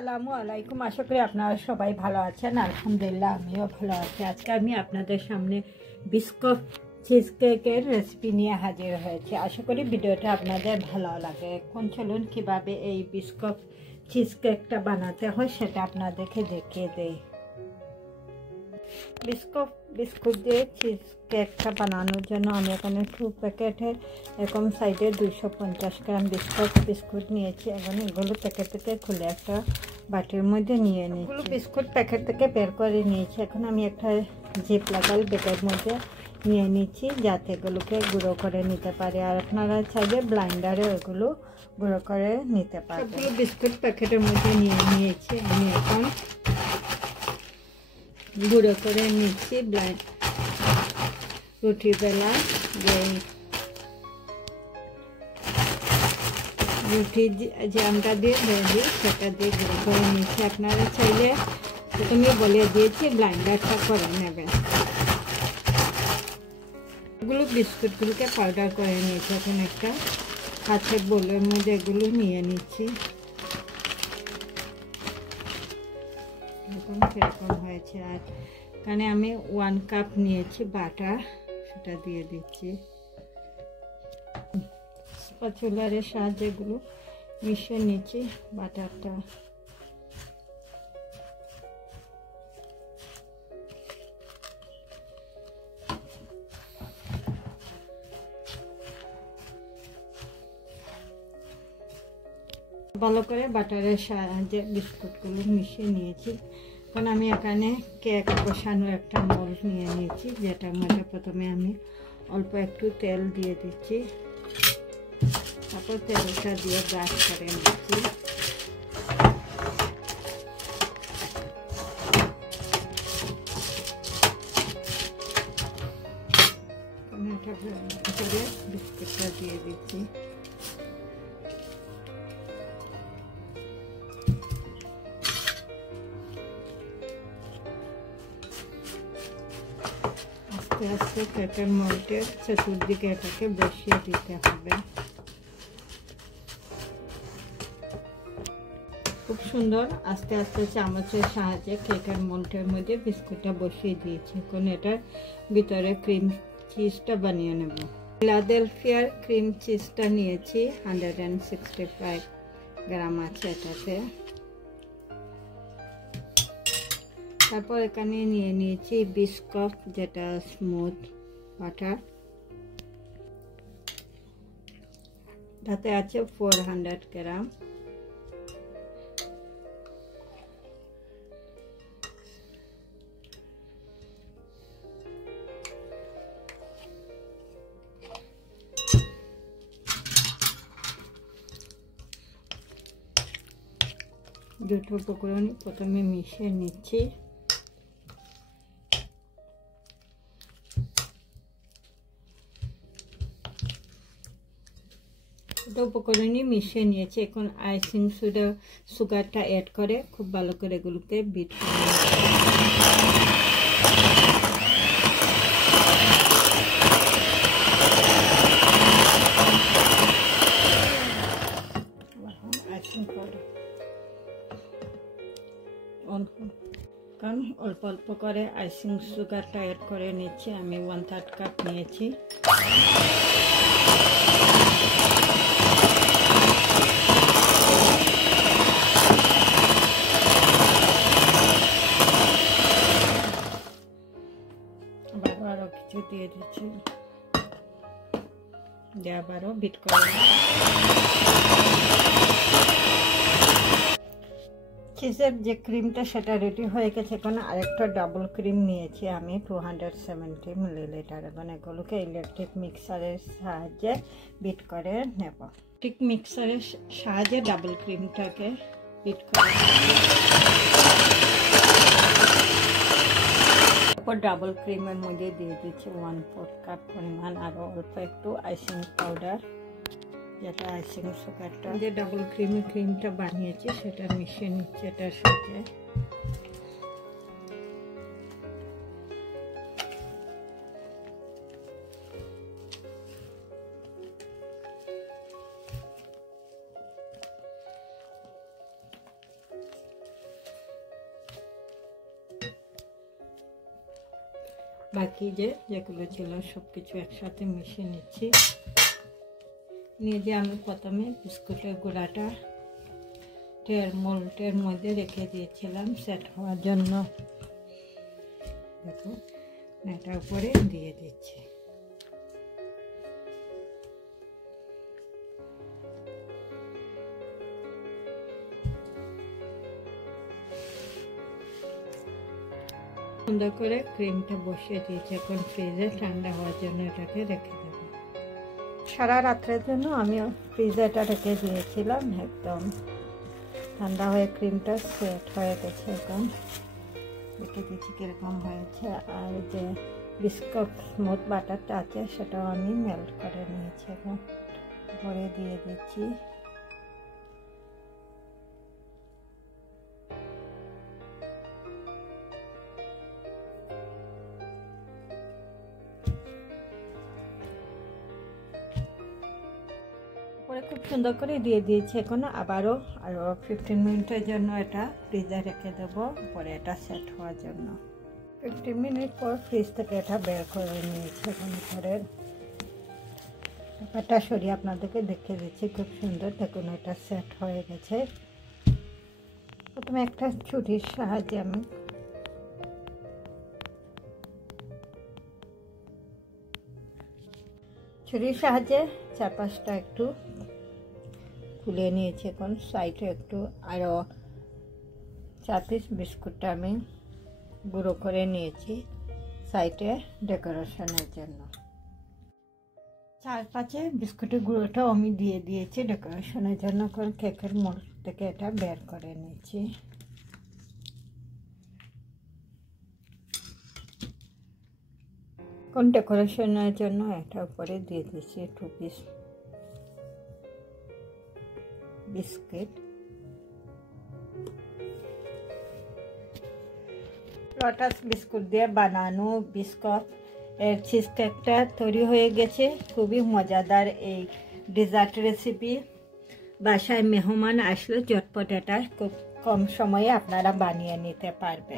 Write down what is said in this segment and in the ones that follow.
আসসালামু আলাইকুম। আশা করি আপনারা সবাই ভালো আছেন। আলহামদুলিল্লাহ আমিও ভালো আছি। আজকে আমি আপনাদের সামনে বিস্কুট চিজ কেকের রেসিপি নিয়ে হাজির হয়েছি। আশা করি ভিডিওটা আপনাদের ভালো লাগে। এখন চলুন কীভাবে এই বিস্কুট চিজ কেকটা বানাতে হয় সেটা আপনাদেরকে দেখিয়ে দেই। বিস্কুট দিয়ে চিজ কেকটা বানানোর জন্য আমি এখানে 2 প্যাকেটের এরকম সাইডে 250 গ্রাম বিস্কুট নিয়েছি। এবং এগুলো প্যাকেট থেকে খুলে একটা বাটির মধ্যে নিয়ে নিয়েছি। বিস্কুট প্যাকেট থেকে বের করে নিয়েছি। এখন আমি একটা জিপ লাগাল ব্যাগের মধ্যে নিয়ে নিচ্ছি যাতে এগুলোকে গুঁড়ো করে নিতে পারে। আর আপনারা চাইলে ব্লাইন্ডারে ওগুলো গুঁড়ো করে নিতে পারেন। সবগুলো বিস্কুট প্যাকেটের মধ্যে নিয়ে নিয়েছি। আমি এখন গুঁড়ো করে নিচ্ছি রুটি বেলা যে রুটি জামটা দিয়ে দিই সেটা দিয়ে গুঁড়ো করে নিচ্ছি। আপনারা চাইলে প্রথমে বলে দিয়েছি ব্লাইন্ডারটা করে নেবেন। এগুলো বিস্কুটগুলোকে পাউডার করে নিয়েছি। এখন একটা কাঁচের বোলের মধ্যে এগুলো নিয়ে নিচ্ছি। এরকম হয়েছে। আর এখানে আমি 1 কাপ নিয়েছি বাটার, সেটা দিয়ে দিচ্ছি। স্প্যাচুলারের সাহায্যে এগুলো মিশিয়ে নিচ্ছি বাটারটা। ভালো করে বাটারের সাহায্যে বিস্কুটগুলো মিশিয়ে নিয়েছি। এখন আমি এখানে কেক বসানোর একটা মোল্ড নিয়ে নিয়েছি, যেটার মধ্যে প্রথমে আমি অল্প একটু তেল দিয়ে দিচ্ছি। তারপর তেলটা দিয়ে ব্রাশ করে নিচ্ছি। বিস্কুটটা দিয়ে দিচ্ছি। আস্তে আস্তে কেকের মোল্ডের চতুর্দিকে এটাকে বসিয়ে দিতে হবে। খুব সুন্দর আস্তে আস্তে চামচের সাহায্যে কেকের মোল্ডের মধ্যে বিস্কুটটা বসিয়ে দিয়েছি। এখন এটার ভিতরে ক্রিম চিজটা বানিয়ে নেব। ফিলাডেলফিয়ার ক্রিম চিজটা নিয়েছি, 165 গ্রাম আছে এটাতে। তারপর এখানে নিয়ে নিয়েছি বিস্কুট, যেটা স্মুথ বাটার, তাতে আছে 400 গ্রাম। দুটো উপকরণ প্রথমে মিশিয়ে নিচ্ছি। উপকরণই মিশিয়ে নিয়েছি। এখন আইসিং সুগারটা অ্যাড করে খুব ভালো করে এগুলোকে বিট করে আইসিং পাউডার কারণ অল্প অল্প করে আইসিং সুগারটা অ্যাড করে নিচ্ছি। আমি 1/3 কাপ নিয়েছি। আরো কিছু দিয়ে দিচ্ছি, দিয়ে আবারও বিট করে। চিজের যে ক্রিমটা সেটা রেডি হয়ে গেছে। এখন আরেকটা ডাবল ক্রিম নিয়েছি আমি, 270 মিলিলিটার। এখন এগুলোকে ইলেকট্রিক মিক্সারের সাহায্যে বিট করে নেব। ঠিক মিক্সারের সাহায্যে ডাবল ক্রিমটাকে বিট করে ডাবল ক্রিমের মধ্যে দিয়ে দিচ্ছি 1/4 কাপ পরিমাণ আরও অল্প একটু আইসিং পাউডার, যেটা আইসিং সুগারটা যে ডাবল ক্রিমটা বানিয়েছি সেটা মিশিয়ে নিচ্ছি এটার সাথে। বাকি যেগুলো ছিল সব কিছু একসাথে মিশিয়ে নিচ্ছি। নিয়ে যে আমি প্রথমে বিস্কুটের গুঁড়াটা মোল্ডের মধ্যে রেখে দিয়েছিলাম সেট হওয়ার জন্য। দেখো এটার উপরে দিয়ে দিচ্ছি। সুন্দর করে ক্রিমটা বসিয়ে দিয়েছি, এখন ফ্রিজে ঠান্ডা হওয়ার জন্য এটাকে রেখে দেব। সারা রাত্রের জন্য আমি ফ্রিজে এটা রেখে দিয়েছিলাম, একদম ঠান্ডা হয়ে ক্রিমটা সেট হয়ে গেছে। এখন দেখে দিচ্ছি কীরকম হয়েছে। আর যে বিস্কুট স্মুথ বাটারটা আছে সেটাও আমি মেল্ট করে নিয়েছি, এখন ভরে দিয়ে দিচ্ছি। পরে খুব সুন্দর করে দিয়ে দিয়েছি। এখন আরও 15 মিনিটের জন্য এটা ফ্রিজে রেখে দেবো, পরে এটা সেট হওয়ার জন্য। 15 মিনিট পর ফ্রিজ থেকে এটা বের করে নিয়েছি। এখন পরে ব্যাপারটা সরিয়ে আপনাদেরকে দেখে দিচ্ছি, খুব সুন্দর। দেখুন এটা সেট হয়ে গেছে। প্রথমে একটা ছুরির সাহায্যে আমি ছুরির সাহায্যে চারপাশটা একটু খুলে নিয়েছি। এখন সাইডে একটু আরও 4 পিস বিস্কুটটা আমি গুঁড়ো করে নিয়েছি সাইডে ডেকোরেশনের জন্য। 4-5 বিস্কুটের গুঁড়োটাও আমি দিয়ে দিয়েছি ডেকোরেশনের জন্য। এখন কেকের মোল্ড থেকে এটা বের করে নিয়েছি। এখন ডেকোরেশনের জন্য এটা উপরে দিয়ে দিচ্ছি 2 পিস বিস্কিট। লোটাস বিস্কুট দিয়ে বানানো বিস্কুট এর চিজ কেকটা তৈরি হয়ে গেছে। খুবই মজাদার এই ডেজার্ট রেসিপি। বাসায় মেহমান আসলে ঝটপট এটা খুব কম সময়ে আপনারা বানিয়ে নিতে পারবে।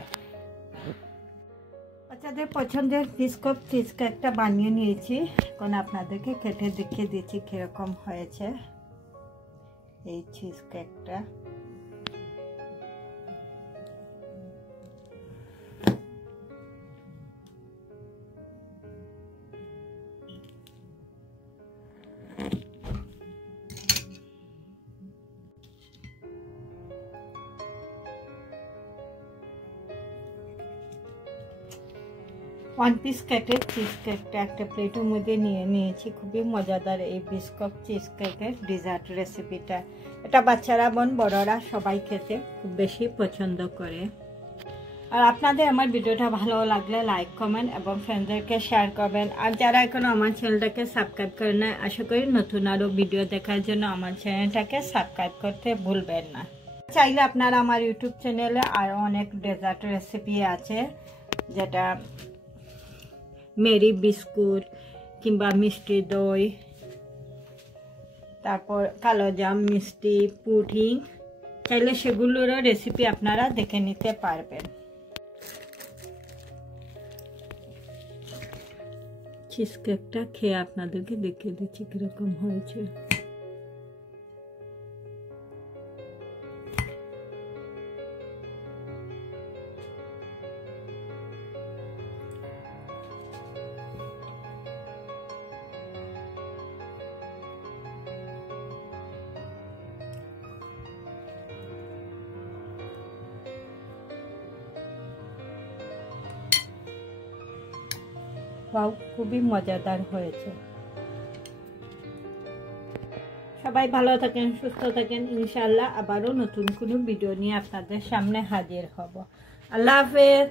বাচ্চাদের পছন্দের বিস্কুট চিজ কেকটা বানিয়ে নিয়েছি। এখন আপনাদেরকে কেটে দেখিয়ে দিচ্ছি কীরকম হয়েছে এই চিজ কেকটা। ওয়ান পিস কেকের চিজ কেকটা একটা প্লেটের মধ্যে নিয়ে নিয়েছি। খুবই মজাদার এই বিস্কুট চিজ কেকের ডেজার্ট রেসিপিটা। এটা বাচ্চারা বড়রা সবাই খেতে খুব বেশি পছন্দ করে। আর আপনাদের আমার ভিডিওটা ভালো লাগলে লাইক কমেন্ট এবং ফ্রেন্ডদেরকে শেয়ার করবেন। আর যারা এখনো আমার চ্যানেলটাকে সাবস্ক্রাইব করে না, আশা করি নতুন আরও ভিডিও দেখার জন্য আমার চ্যানেলটাকে সাবস্ক্রাইব করতে ভুলবেন না। চাইলে আপনারা আমার ইউটিউব চ্যানেলে আরও অনেক ডেজার্ট রেসিপি আছে, যেটা মেরি বিস্কুট কিংবা মিষ্টি দই, তারপর কালোজাম, মিষ্টি পুডিং, চাইলে সেগুলোরও রেসিপি আপনারা দেখে নিতে পারবেন। চিজ কেকটা খেয়ে আপনাদেরকে দেখিয়ে দিচ্ছি কিরকম হয়েছে। খুবই মজাদার হয়েছে। সবাই ভালো থাকেন, সুস্থ থাকেন। ইনশাআল্লাহ আবারও নতুন কোনো ভিডিও নিয়ে আপনাদের সামনে হাজির হব। আল্লাহ হাফেজ।